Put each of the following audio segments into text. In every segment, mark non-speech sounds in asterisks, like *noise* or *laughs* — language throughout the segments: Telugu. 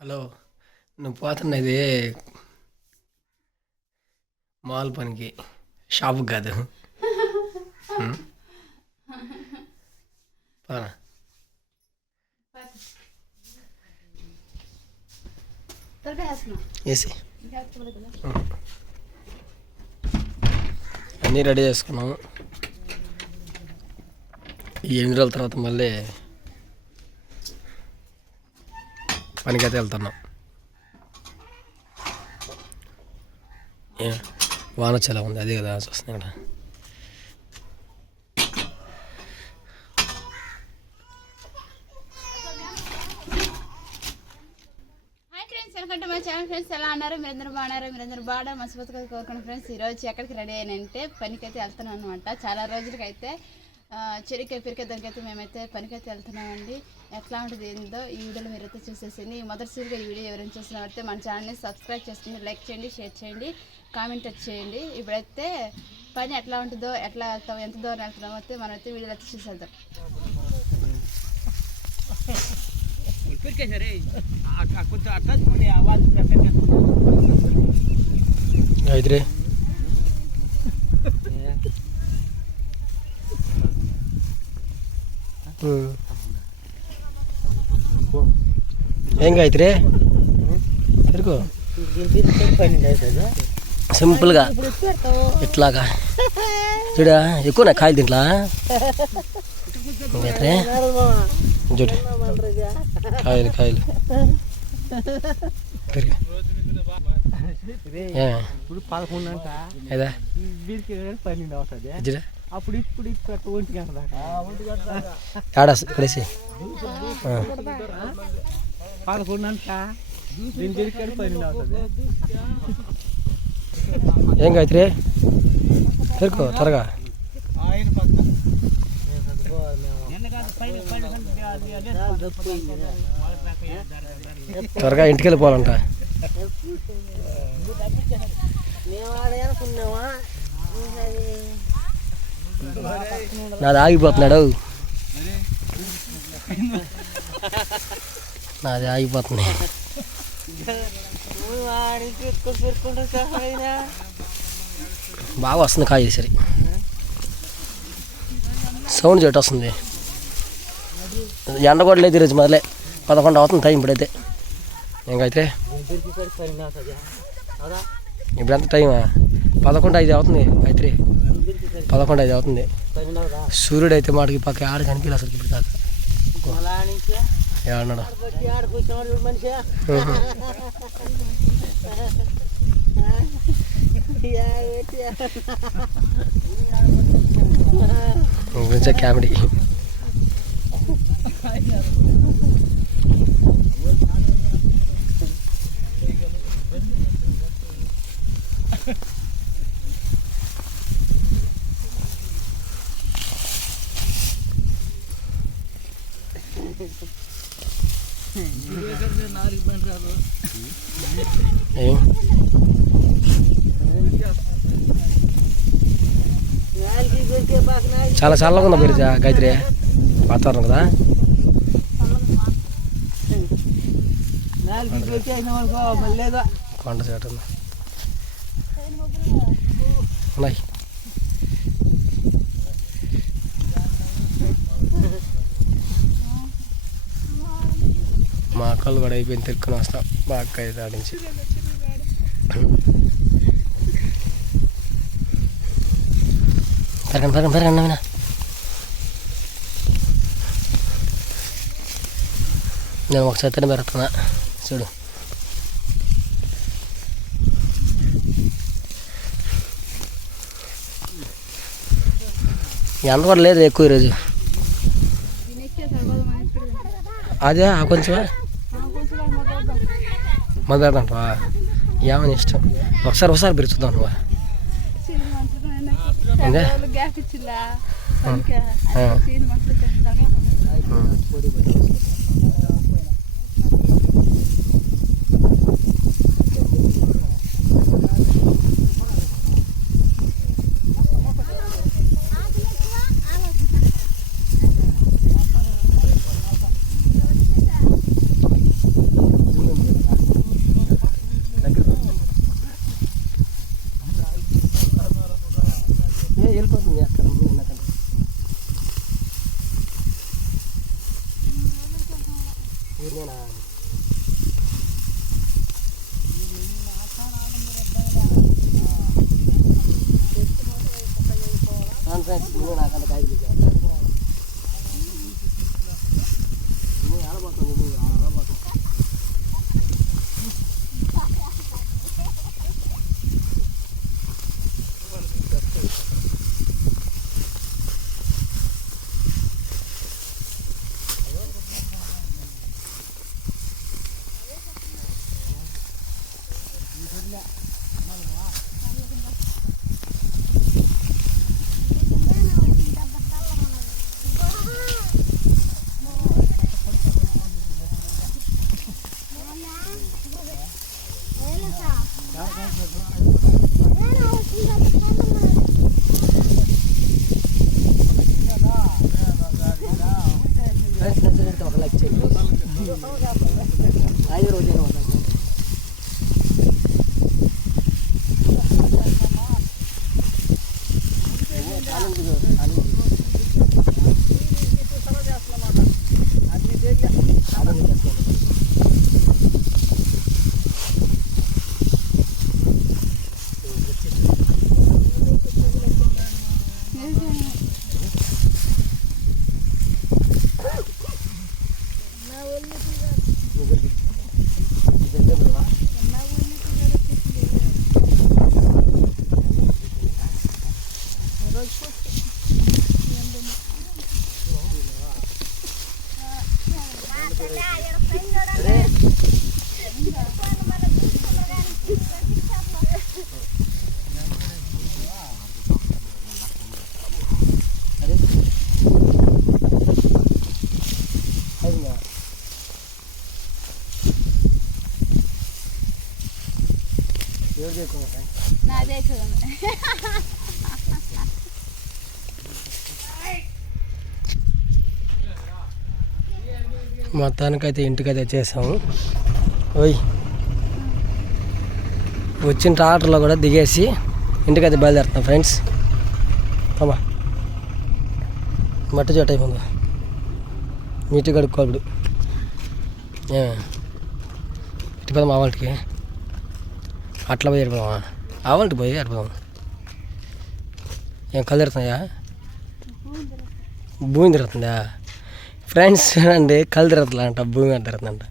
హలో నువ్వు పోతున్నది మాల్ పనికి షాపుకి కాదు. *laughs* వేసి ఉం. అన్నీ రెడీ చేసుకున్నాము. ఈ ఎనిమిది రోజుల తర్వాత మళ్ళీ పనికైతే వెళ్తున్నాం. వాన చాలా ఉంది అదే కదా చూస్తుంది ఇక్కడ hi friends welcome to my channel friends ఎలా ఉన్నారు? మీరందరూ బాగున్నారు? మీరందరూ బాగా మనస్ఫూర్తిగా కోరుకున్న ఫ్రెండ్స్. ఈరోజు ఎక్కడికి రెడీ అయినంటే పనికైతే వెళ్తున్నాం అనమాట చాలా రోజులకైతే చెరికే పిరికే దానికైతే మేమైతే పనికైతే వెళ్తున్నామండి. ఎట్లా ఉంటుంది ఏందో ఈ వీడియోలో మీరైతే చూసేసింది మొదటిసారిగా ఈ వీడియో ఎవరైనా చూసినట్టే మన ఛానల్ని సబ్స్క్రైబ్ చేసుకుని లైక్ చేయండి షేర్ చేయండి కామెంట్ చేయండి. ఇప్పుడైతే పని ఎట్లా ఉంటుందో ఎట్లా వెళ్తాం ఎంత దూరం వెళ్తున్నామో అయితే మనమైతే వీడియోలో అయితే చూసేద్దాం. కొంచెం అర్థం వాళ్ళు గాయత్రి ఉం. ఏం గాయత్రి తిరుగు సింపుల్గా ఇట్లాగా చూడా ఎక్కువ కాయలు తింట్లా గాయత్రి చూడు కాయలు కాయలు ఇప్పుడు పదకొండు అంట ఏదా వీరికి పన్నెండు అవుతుంది. చూడా అప్పుడు ఇప్పుడు ఇప్పుడు ఒంటి గంట దాకా. ఆడ ఇక్కడేసి పదకొండు అంట దీని జరిగి పన్నెండు అవుతుంది. ఏం గాయత్రి? తిరుగు త్వరగా. త్వరగా ఇంటికి వెళ్ళిపోవాలంట నాది ఆగిపోతున్నాడు. నాది ఆగిపోతుంది బాగా వస్తుంది కాయ సరి. సౌండ్ చెట్టు వస్తుంది. ఎండ కూడా లేదు ఈరోజు మొదలే. పదకొండు అవుతుంది టైం ఇప్పుడైతే. ఇంకైతే ఇప్పుడు ఎంత టైం పదకొండు ఐదు అవుతుంది అయితే పదకొండు ఐదు అవుతుంది. సూర్యుడు అయితే మాటకి పక్క ఆడ కనిపించలేదు అసలు ఇప్పుడు దాకా గురించే కామెడీ. ఏం చాలా చల్లగా ఉందా మీరు గాయత్రి వాతావరణం కదా లేదా కొండ చేట ఉంది. ఉన్నాయి మా అక్కలు కూడా అయిపోయింది తిరుక్కుని వస్తాం అయితే ఆడించి పెరగండి పెరగండి పెరగండి నవీనా నేను ఒక చెత్తని పెరుగుతున్నా చూడు. ఎండ కూడా లేదు ఎక్కువ ఈరోజు. అదే కొంచెం. మాట్లాడదాంపా ఏమని ఇష్టం ఒకసారి ఒకసారి పెరుగుతుందాం నువ్వు ఏందే ఫ్రెండ్స్ నచ్చినట్టు ఒక లైక్ చేయండి ఐదు రోజులు ఎవరు చేయకుండా నాదే చూడండి మొత్తానికైతే ఇంటికైతే వచ్చేసాము ఓయ్. వచ్చిన ట్రాక్టర్లో కూడా దిగేసి ఇంటికైతే బయలుదేరుతాం ఫ్రెండ్స్. అమ్మా మట్టి చోట అయిపోయింది. నీట్గా కడుక్కోవాలి ఇప్పుడు. ఇటు పోదాం ఆవాలకి అట్లా పోయి ఎడిపోదామా ఆవాలకి పోయి ఎడిపోదాం ఏం కళ్ళు తిరుతున్నాయా? భూమి తిరుగుతుందా ఫ్రెండ్స్ అండి కళ్ళు తిరుగుతుందంట భూమి అంట తిరుగుతుందంట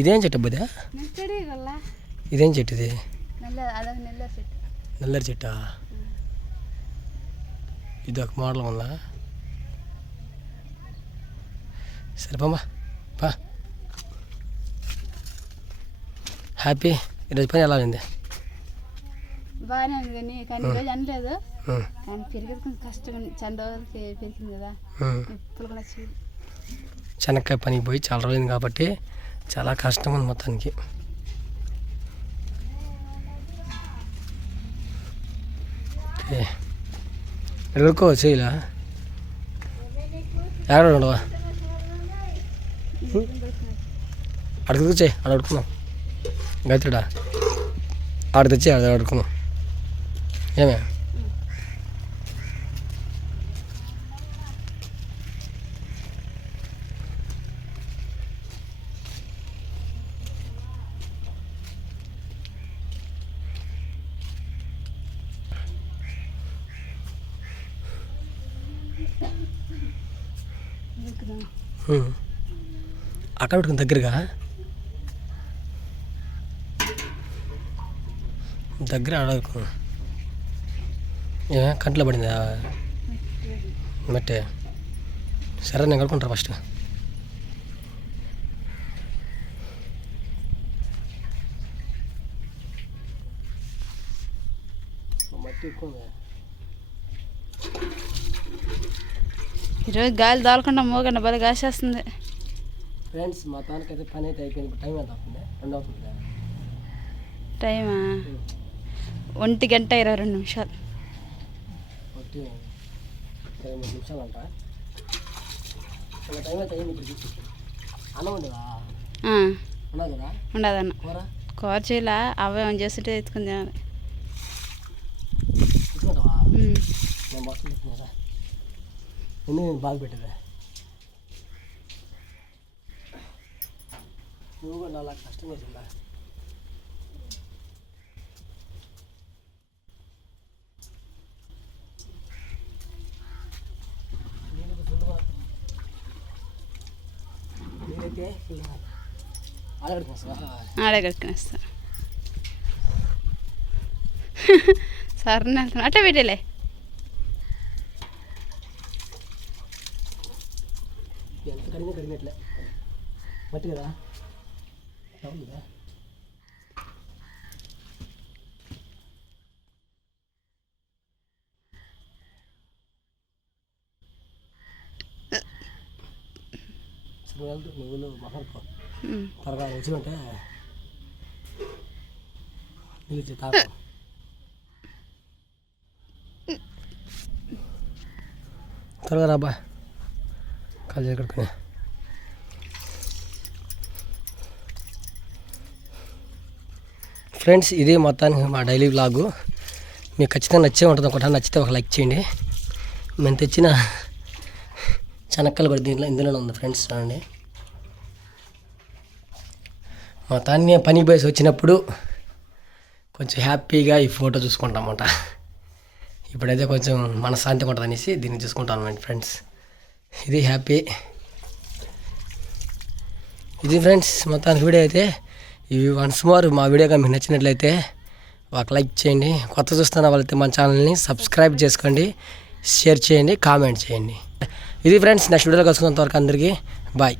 ఇదేం చెట్టు బుదా నెల్లడి వల్ల ఇదేం చెట్టు ఇది? నల్లరి చెట్టా? ఇది ఒక మోడల్ ఉందా? సరిపోమ్మా పా హ్యాపీ. ఈరోజు పని ఎలా ఉంది? బాగానే ఉంది కానీ కానీ ఈరోజు అనలేదు. ఉం, కానీ పెరిగేది కొంచెం కష్టంగా ఉంది. చాలా రోజులకి పెరిగింది కదా. ఇప్పుడు కూడా చెనక్కాయ పనికి పోయి చాలా రోజులు కాబట్టి చాలా కష్టం ఉంది మొత్తానికి కొనుక్కోవచ్చు ఇలా ఎక్కడ ఉండవా? అడుగు తెచ్చే ఆడ అడుకున్నాం గతిడా ఆడ తెచ్చి ఆడ అడుకున్నాం ఏమే? అక్కడ పెట్టుకుని దగ్గరగా? దగ్గర ఏ కంట్లో పడిందా? మట్టే. సరే నేను కడుకుంటా ఫస్ట్. ఈరోజు గాలి దోలకుండా మోగండి భలే గాసేస్తుంది ఫ్రెండ్స్ మొత్తానికి అయితే పని అయితే అయిపోయింది. టైం ఎంత అవుతుంది? రెండు అవుతుంది. టైమా? ఒంటి గంట ఇరవై రెండు నిమిషాలు. ఒకటి ఇరవై మూడు నిమిషాలు అంట. టైం అయితే అయింది ఇప్పుడు అన్నం ఉండదా? ఉండదన్న కూర? కూర చేయలా అవ్వ ఏమైనా చేస్తుంటే ఎత్తుకుని తినాలి తీసుకుంటావా ఉమ్. నేను మొత్తం తీసుకున్నారా ఎందుకు నేను బాగా పెట్టేదా నువ్వు కూడా మట్టి కదా? నువ్వు వెళ్తూ మొహంకో ఉమ్. త్వరగా వచ్చినంటే నిలిచి తాకు త్వరగా రాబా కాలు కడుకునే ఫ్రెండ్స్ ఇది మొత్తానికి మా డైలీ వ్లాగు మీకు ఖచ్చితంగా నచ్చే ఉంటుంది ఒకటి నచ్చితే ఒక లైక్ చేయండి. మేము తెచ్చిన చెనక్కలు కూడా దీంట్లో ఇందులోనే ఉంది ఫ్రెండ్స్ చూడండి. మా తాన్ని పని పోయేసి వచ్చినప్పుడు కొంచెం హ్యాపీగా ఈ ఫోటో చూసుకుంటామన్నమాట ఇప్పుడైతే కొంచెం మనశ్శాంతి ఉంటుంది అనేసి దీన్ని చూసుకుంటాను అండి ఫ్రెండ్స్ ఇది హ్యాపీ. ఇది ఫ్రెండ్స్ మొత్తానికి వీడియో అయితే ఇవి వన్స్ మోర్ మా వీడియో మీకు నచ్చినట్లయితే ఒక లైక్ చేయండి. కొత్త చూస్తున్న వాళ్ళైతే మన ఛానల్ని సబ్స్క్రైబ్ చేసుకోండి. షేర్ చేయండి కామెంట్ చేయండి. ఇది ఫ్రెండ్స్ నెక్స్ట్ వీడియోలో కలుసుకున్నంతవరకు అందరికీ బాయ్.